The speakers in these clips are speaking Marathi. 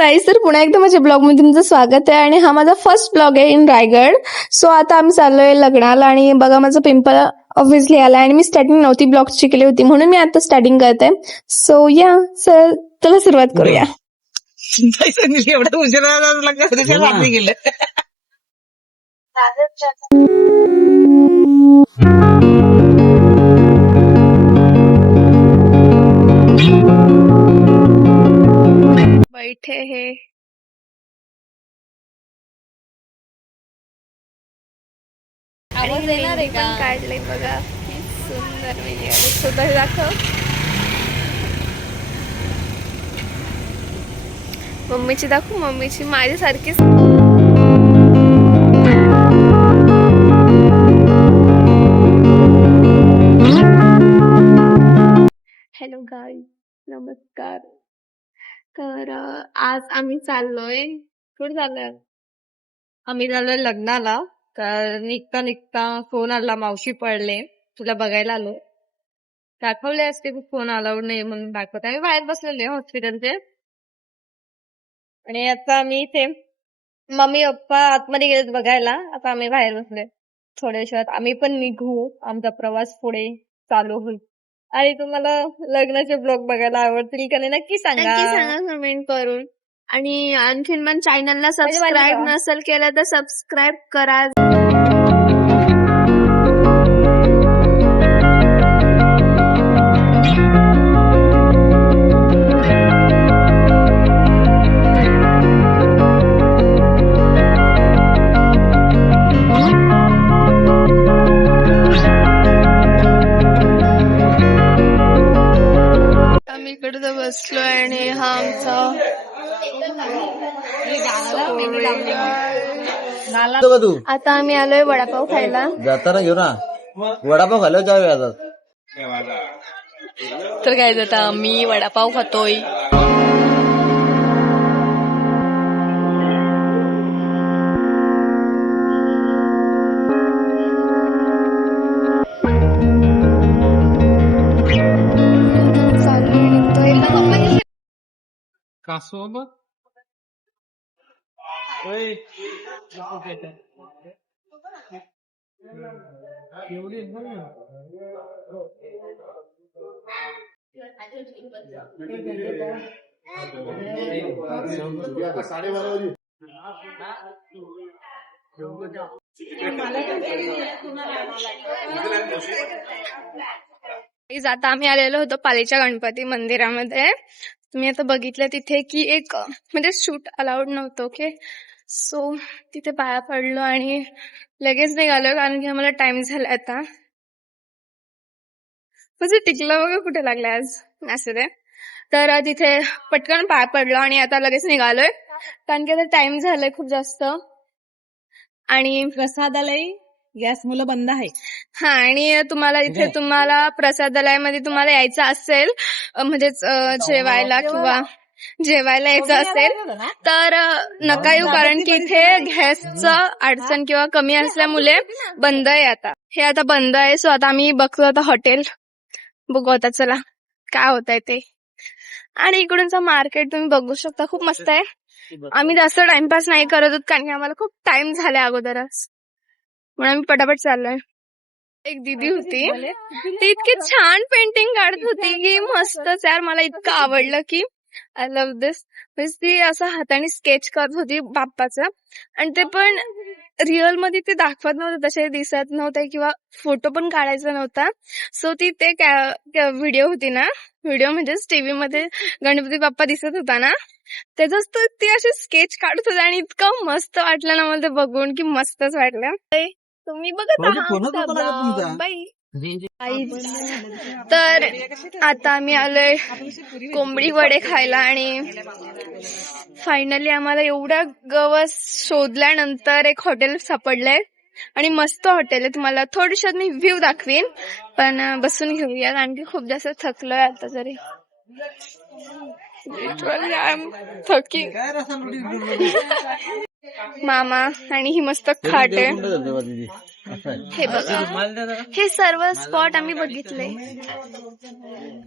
गाईज, तर पुन्हा एकदा माझ्या ब्लॉग मध्ये तुमचं स्वागत आहे आणि हा माझा फर्स्ट ब्लॉग आहे इन रायगड. सो आता आम्ही चाललोय लग्नाला आणि बघा माझा पिंपल ऑब्व्हियसली आला आणि मी स्टार्टिंग नव्हती ब्लॉगची केली होती म्हणून मी आता स्टार्टिंग करते. सो या सर चला सुरुवात करूया. एवढं उशिरा गेलं. बैठे हे आवाज येणार आहे का? काढले बघा किती सुंदर वेगळी स्वतः दाखव. मम्मीची दाखव, मम्मीची माझ्यासारखीच. हॅलो गाईज, नमस्कार. तर आज आम्ही चाललोय, कुठे चाललोय? आम्ही झालोय लग्नाला. तर निघता निघता फोन आला, मावशी पडले, तुला बघायला आलो. दाखवले असते फोन अलाउड नाही म्हणून दाखवत. आम्ही बाहेर बसलेले हॉस्पिटलचे आणि आता आम्ही इथे मम्मी पप्पा आतमध्ये गेलेत बघायला. आता आम्ही बाहेर बसले. थोड्या वेळात आम्ही पण निघू, आमचा प्रवास पुढे चालू होईल. आणि तुम्हाला लग्नाचे ब्लॉग बघायला आवडतील का नाही नक्की सांगा. नक्की सांगा कमेंट करून. आणि आणखीन पण चॅनलला सबस्क्राईब का? नसेल केलं तर सबस्क्राईब करा. आम्ही इकडे बसलोय आणि हा आमचा आता आम्ही आलोय वडापाव खायला. जाताना घेऊ ना वडापाव खाल्ला जाऊया आता. तर काय जाता आम्ही वडापाव खातोय. कासोबत आता आम्ही आलेलो होतो पालीच्या गणपती मंदिरामध्ये. तुम्ही आता बघितलं तिथे की एक म्हणजे शूट अलाउड नव्हतं. ओके, सो तिथे पाया पडलो आणि लगेच निघालो कारण की आम्हाला टाइम झाला. आता म्हणजे टिकला बघा कुठे लागला आज असं ते. तर तिथे पटकन पाया पडलो आणि आता लगेच निघालोय कारण की आता टाइम झालाय खूप जास्त. आणि प्रसादालय गॅस मुलं बंद आहे. हा, आणि तुम्हाला इथे तुम्हाला प्रसादालयामध्ये तुम्हाला यायचं असेल म्हणजेच जेवायला किंवा जेवायला यायचं असेल तर नका येऊ कारण की इथे गॅसचं अडचण किंवा कमी असल्यामुळे बंद आहे. आता हे आता बंद आहे. सो आता आम्ही बघतो आता हॉटेल बघू आता चला काय होत आहे ते. आणि इकडूनचा मार्केट तुम्ही बघू शकता, खूप मस्त आहे. आम्ही जास्त टाइमपास नाही करत होत कारण की आम्हाला खूप टाइम झाला अगोदरच म्हणून आम्ही पटापट चाललोय. एक दीदी होती, ती इतकी छान पेंटिंग काढत होती की मस्तच यार, मला इतकं आवडलं की आय लव्ह दिस. म्हणजे ती असं हाताने स्केच करत होती बाप्पाचं आणि ते पण रिअल मध्ये ते दाखवत नव्हतं, तसे दिसत नव्हते किंवा फोटो पण काढायचा नव्हता. सो ती ते व्हिडिओ होती ना, व्हिडिओ म्हणजेच टीव्ही मध्ये गणपती बाप्पा दिसत होता ना, त्याच ती अशी स्केच काढत होती आणि इतकं मस्त वाटलं ना मला ते बघून की मस्तच वाटलं. तुम्ही बघत आहात बाई. तर आता आम्ही आलोय कोंबडी वडे खायला आणि फायनली आम्हाला एवढा गवस शोधल्यानंतर एक हॉटेल सापडलंय आणि मस्त हॉटेल आहे. तुम्हाला थोडीशात मी व्ह्यू दाखवीन पण बसून घेऊया कारण की खूप जास्त थकलोय आता. तरी थकिंग मामा आणि ही मस्त खाट आहे. हे बघा, हे सर्व स्पॉट आम्ही बघितले.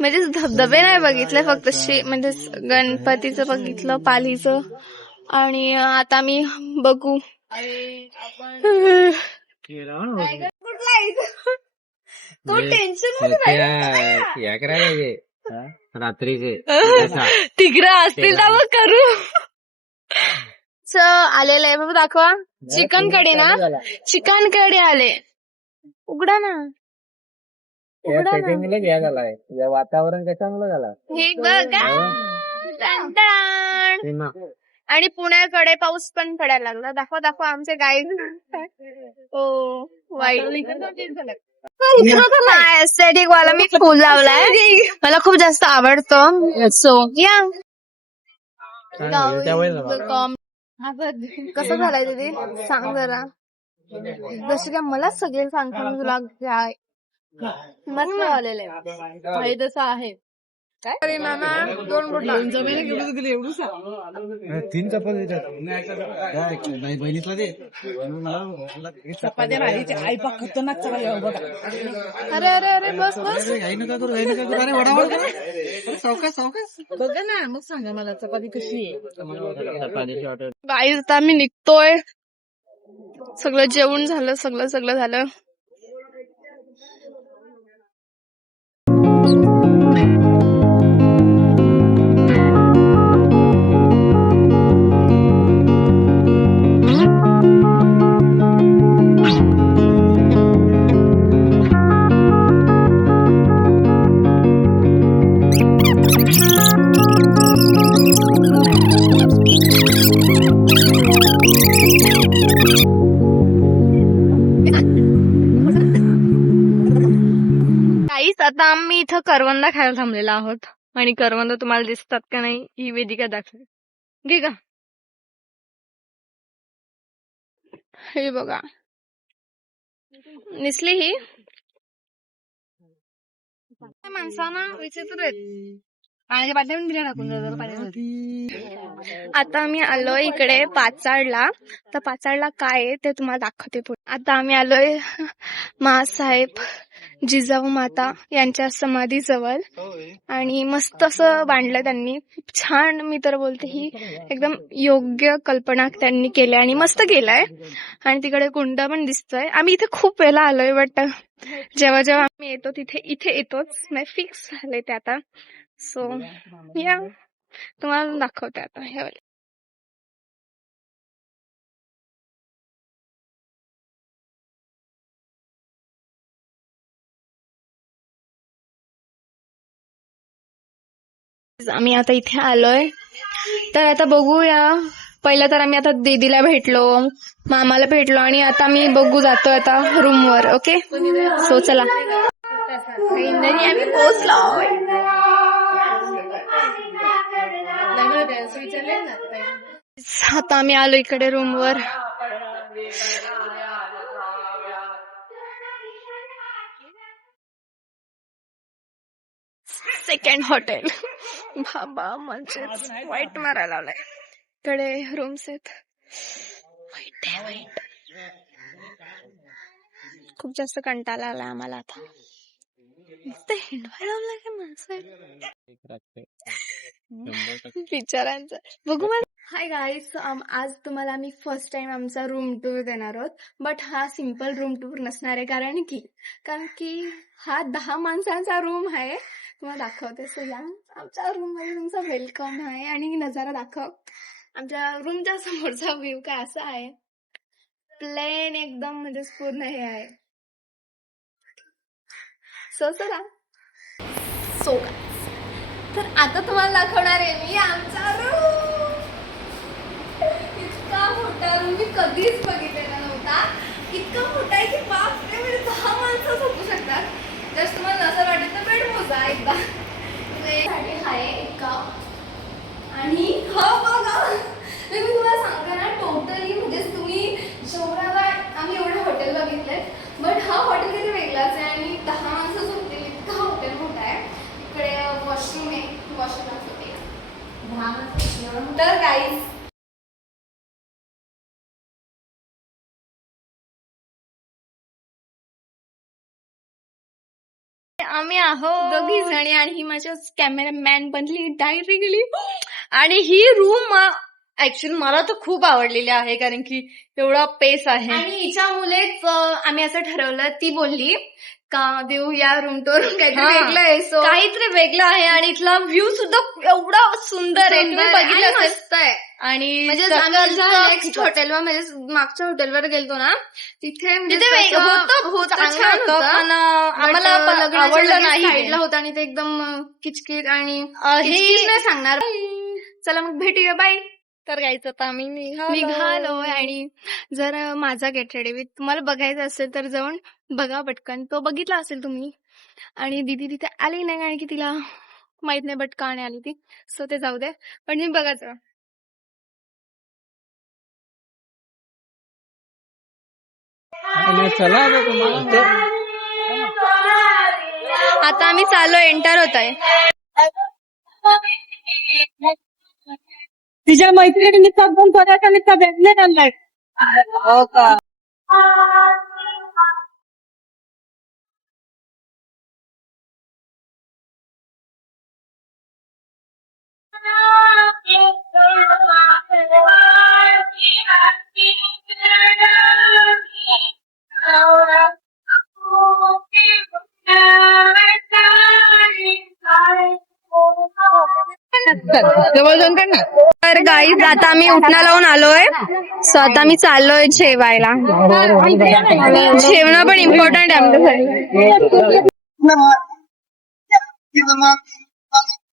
म्हणजे धबधबे नाही बघितले, फक्त म्हणजे गणपतीचं बघितलं, पालीचं. आणि आता मी बघू तो टेन्शन रात्रीचे तिकडे असतील तर मग करू. आलेलं आहे बघ, दाखवा. चिकन कढी ना, चिकन कढी आले. उघडा ना, उघडा ना. वातावरण कसं चांगलं झालं. हे बघा, टन-टन. आणि पुण्याकडे पाऊस पण पडायला लागला. दाखवा दाखवा आमचे गाईड. हो, वाईट एस्थेटिक वाला मी फुल लावलाय, मला खूप जास्त आवडतो. सो या कसं झालंय दीदी, सांग जरा. जसं काय मला सगळे सांगतात तुला काय मस्त आलेलं आहे तसं आहे. काय मामा 2 बोटला 3 चपाती बहिणीतला दे. आई पा खतरनाक चपाती बघा. अरे अरे अरे बस बस. अरे वडावड सावकाश सावकाश बघा ना, मग सांगा मला चपाती कशी आहे. गाईज आता आम्ही निघतोय. सगळं जेवण झालं, सगळं झालं. आता आम्ही इथं करवंदा खायला थांबलेला आहोत. आणि करवंद तुम्हाला दिसतात का नाही ही वेदिका दाखवेल. घे का, हे बघा निसली ही. माणसांना विचित्र आहेत. पाण्याच्या बाटल्या पण दिल्या टाकून. आता आम्ही आलोय इकडे पाचाडला. तर पाचाडला काय आहे ते तुम्हाला दाखवते पुढे. आता आम्ही आलोय मासाहेब जिजाऊ माता यांच्या समाधी जवळ. आणि मस्त असं बांधलं त्यांनी, खूप छान. मी तर बोलते ही एकदम योग्य कल्पना त्यांनी केल्या आणि मस्त केलाय. आणि तिकडे कुंड पण दिसतोय. आम्ही इथे खूप वेळेला आलोय, बट जेव्हा जेव्हा आम्ही येतो इथे येतोच, नाही फिक्स झाले ते आता. सो या तुम्हाला दाखवते आता हे वाले. आम्ही आता इथे आलोय. तर आता बघूया. पहिलं तर आम्ही आता दीदीला भेटलो, मामाला भेटलो, आणि आता मी बघू जातोय आता रूमवर. ओके, सो चला. आम्ही पोहोचलो. आता आम्ही आलो इकडे रूमवर. सेकंड हॉटेल बाबा, म्हणजे वाईट मारायला लावलाय. इकडे रूम्स आहेत. वाईट आहे, वाईट. खूप जास्त कंटाळा आलाय आम्हाला आता. हिंडवायला लावलाय का माणसं बिचारांचं. बघू मला. हाय गाईज, आज तुम्हाला आम्ही फर्स्ट टाइम आमचा रूम टूर देणार आहोत. बट हा सिम्पल रूम टूर नसणार आहे, कारण की हा 10 माणसांचा रूम आहे. तुम्हाला दाखवते. सो या आमच्या रूम मध्ये तुमचं वेलकम आहे. आणि नजारा दाखव. आमच्या रूमच्या समोरचा व्ह्यू काय असा आहे, प्लेन एकदम, म्हणजे पूर्ण हे आहे. सो तर आता तुम्हाला दाखवणार आहे मी आमचा रूम. इतका मोठा रूम मी कधीच बघितलेला नव्हता. इतका मोठा आहे की बापरे, म्हणजे 10 माणसं झोपू शकतात. जर तुम्हाला नसं वाटत तर बेड मोजा एकदा. आहे एका. आणि हा बघा, मी तुम्हाला सांगते ना, टोटली म्हणजे तुम्ही जेवढ्याला आम्ही एवढे हॉटेल बघितले, बट हा हॉटेल किती वेगळाच आहे. आणि 10 माणसं झोपतील इतका हॉटेल मोठा आहे. इकडे वॉशरूम आहे, वॉशरूम दाखवते. 10 माणसं तर गाईज आम्ही आहोत दोघी जणी आणि ही माझ्या कॅमेरामॅन बनली डायरेक्टली. आणि ही रूम ऍक्च्युअली मला तर खूप आवडलेली आहे कारण की एवढा पेस आहे. आणि हिच्यामुळेच आम्ही असं ठरवलं, ती बोलली का देऊ या रूम टूर काहीतरी वेगळं आहे. सो काहीतरी वेगळं आहे आणि इथला व्ह्यू सुद्धा एवढा सुंदर आहे, तुम्ही बघितलं मस्त आहे. आणि म्हणजे नेक्स्ट हॉटेलवर म्हणजे मागच्या हॉटेलवर गेलतो ना तिथे होतं छान होतं पण आम्हाला आवडलं नाही. साईडला होतं आणि ते एकदम किचकिट आणि हे नाही सांगणार. चला मग भेटूया, बाय. तर गायचं आता आम्ही निघालो आणि जर माझा गेट रेडी विथ तुम्हाला बघायचं असेल तर जाऊन बघा पटकन. तो बघितला असेल तुम्ही. आणि दीदी तिथे आली नाही कारण की तिला माहित नाही बट का नाही आली ती. सो ते जाऊ दे, पण मी बघायचं. चला ना तुम्हाला आता आम्ही चाललो, एंटर होत आहे. तिच्या मैत्रिणींनी पण स्वतःच्या मित्र भेटले त्यांना. हो का? तर गाईज आता आम्ही उठणा लावून आलोय. सो आता आम्ही चाललोय जेवायला. जेवण पण इम्पॉर्टंट आहे आमच्यासाठी.